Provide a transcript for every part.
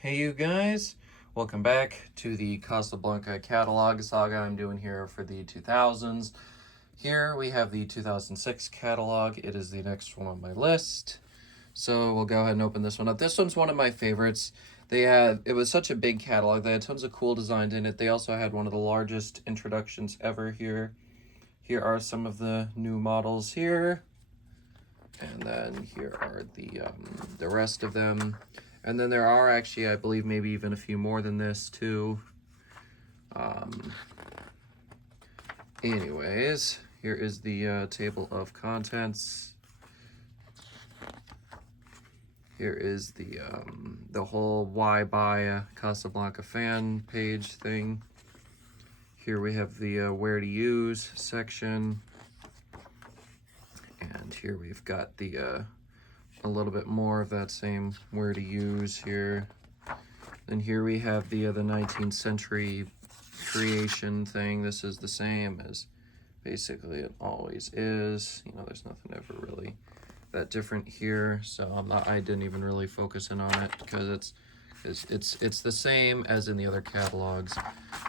Hey you guys, welcome back to the Casablanca catalog saga I'm doing here for the 2000s. Here we have the 2006 catalog. It is the next one on my list. So we'll go ahead and open this one up. This one's one of my favorites. It was such a big catalog. They had tons of cool designs in it. They also had one of the largest introductions ever here. Here are some of the new models here. And then here are the rest of them. And then there are actually, I believe, maybe even a few more than this too. Anyways, here is the table of contents. Here is the whole why buy a Casablanca fan page thing. Here we have the where to use section. And here we've got the a little bit more of that same where to use here. Then here we have the 19th century creation thing. This is the same as basically it always is. You know, there's nothing ever really that different here. So I didn't even really focus in on it because it's the same as in the other catalogs.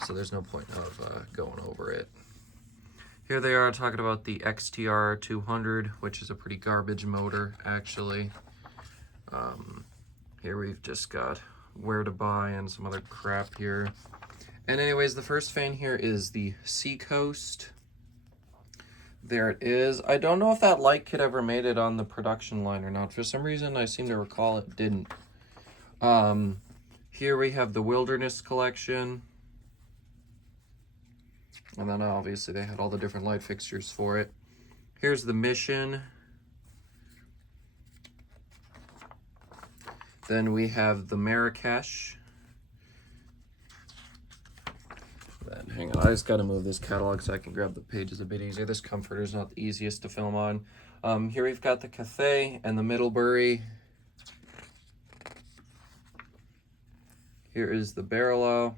So there's no point of going over it. Here they are talking about the XTR 200, which is a pretty garbage motor, actually. Here we've just got where to buy and some other crap here. And anyways, the first fan here is the Seacoast. There it is. I don't know if that light kit ever made it on the production line or not. For some reason, I seem to recall it didn't. Here we have the Wilderness collection. And then obviously they had all the different light fixtures for it. Here's the Mission. Then we have the Marrakesh. Then hang on, I just gotta move this catalog so I can grab the pages a bit easier. This comforter is not the easiest to film on. Here we've got the Cathay and the Middlebury. Here is the Barlow.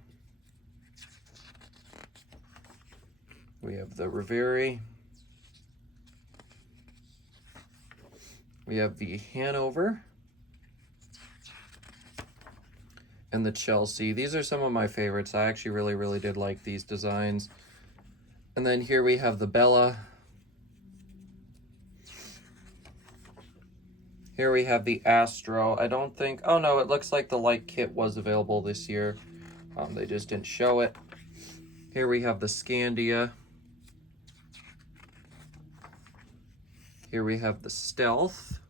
We have the Reveri. We have the Hanover. And the Chelsea. These are some of my favorites. I actually really did like these designs. And then here we have the Bella. Here we have the Astro. I don't think, oh no, it looks like the light kit was available this year. They just didn't show it. Here we have the Scandia. Here we have the Stealth.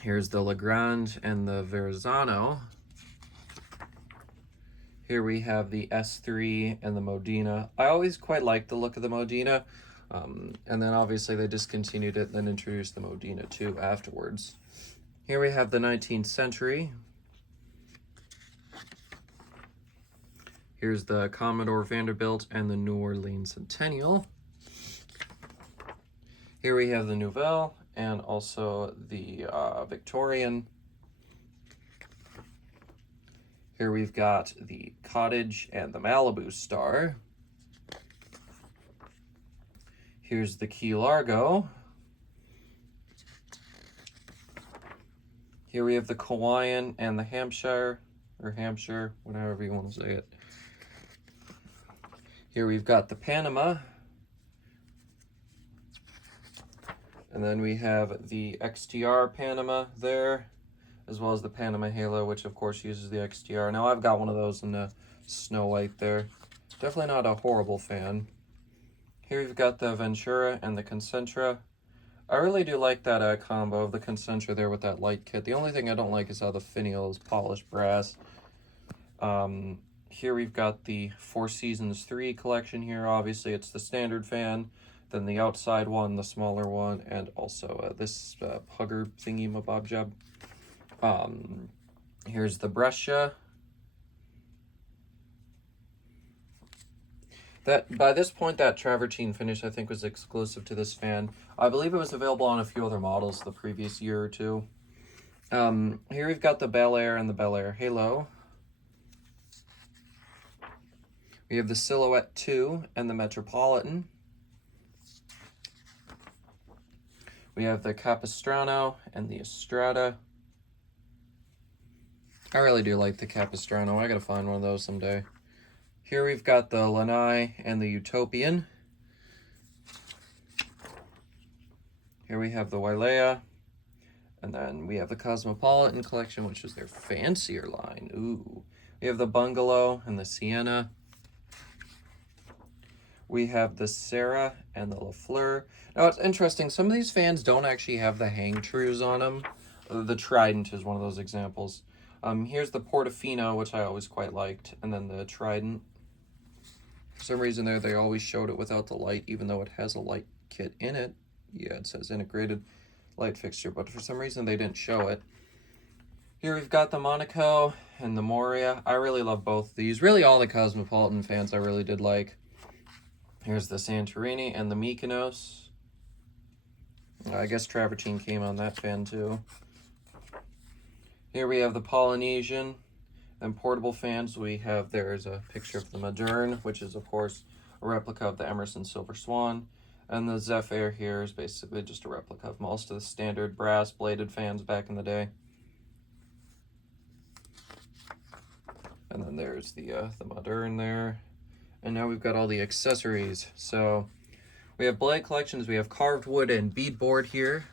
Here's the Legrand and the Verrazano. Here we have the S3 and the Modena. I always quite liked the look of the Modena. And then obviously they discontinued it, then introduced the Modena too afterwards. Here we have the 19th century. Here's the Commodore Vanderbilt and the New Orleans Centennial. Here we have the Nouvelle and also the Victorian. Here we've got the Cottage and the Malibu Star. Here's the Key Largo. Here we have the Kauaian and the Hampshire, or Hampshire, whatever you want to say it. Here we've got the Panama. And then we have the XTR Panama there, as well as the Panama Halo, which of course uses the XTR. Now I've got one of those in the Snow White there. Definitely not a horrible fan. Here we've got the Ventura and the Concentra. I really do like that combo of the Concentra there with that light kit. The only thing I don't like is how the finial is polished brass. Here we've got the Four Seasons 3 collection here. Obviously it's the standard fan. Then the outside one, the smaller one, and also this pugger thingy-mabob job. Here's the Brescia. That by this point, that travertine finish I think was exclusive to this fan. I believe it was available on a few other models the previous year or two. Here we've got the Bel Air and the Bel Air Halo. We have the Silhouette 2 and the Metropolitan. We have the Capistrano and the Estrada. I really do like the Capistrano. I gotta find one of those someday. Here we've got the Lanai and the Utopian. Here we have the Wailea. And then we have the Cosmopolitan collection, which is their fancier line. Ooh. We have the Bungalow and the Sienna. We have the Sarah and the Lafleur. Now, it's interesting. Some of these fans don't actually have the hang trues on them. The Trident is one of those examples. Here's the Portofino, which I always quite liked, and then the Trident. For some reason there, they always showed it without the light, even though it has a light kit in it. Yeah, it says integrated light fixture, but for some reason they didn't show it. Here we've got the Monaco and the Moria. I really love both these. Really all the Cosmopolitan fans I really did like. Here's the Santorini and the Mykonos. I guess Travertine came on that fan too. Here we have the Polynesian and portable fans. We have, there's a picture of the Moderne, which is of course a replica of the Emerson Silver Swan. And the Zephyr here is basically just a replica of most of the standard brass bladed fans back in the day. And then there's the Moderne there. And now we've got all the accessories. So we have blade collections, we have carved wood and beadboard here.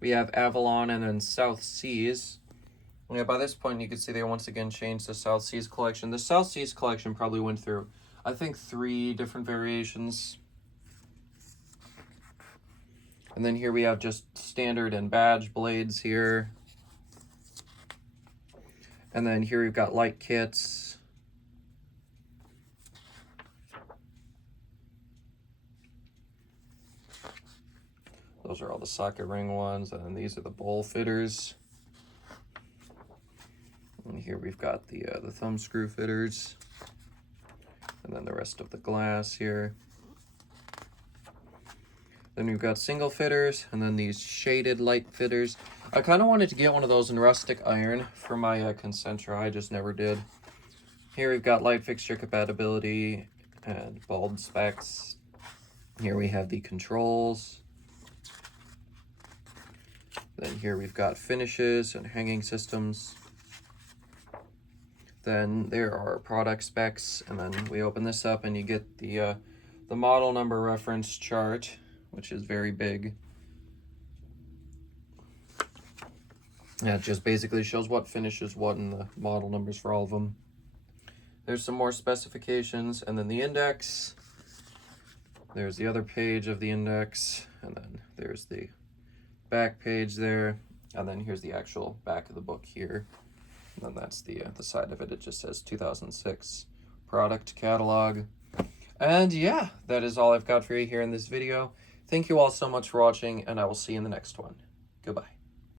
We have Avalon and then South Seas. Yeah, by this point you can see they once again changed the South Seas collection. The South Seas collection probably went through, I think, 3 different variations. And then here we have just standard and badge blades here. And then here we've got light kits. Those are all the socket ring ones, and then these are the bowl fitters. And here we've got the thumb screw fitters, and then the rest of the glass here. Then we've got single fitters, and then these shaded light fitters. I kind of wanted to get one of those in rustic iron for my Concentra. I just never did. Here we've got light fixture compatibility and bulb specs. Here we have the controls. Then here we've got finishes and hanging systems. Then there are product specs, and then we open this up and you get the model number reference chart, which is very big. Yeah, it just basically shows what finishes what and the model numbers for all of them. There's some more specifications, and then the index. There's the other page of the index, and then there's the back page there, and then here's the actual back of the book here, and then that's the side of it. It just says 2006 product catalog. And yeah, that is all I've got for you here in this video. Thank you all so much for watching, and I will see you in the next one. Goodbye.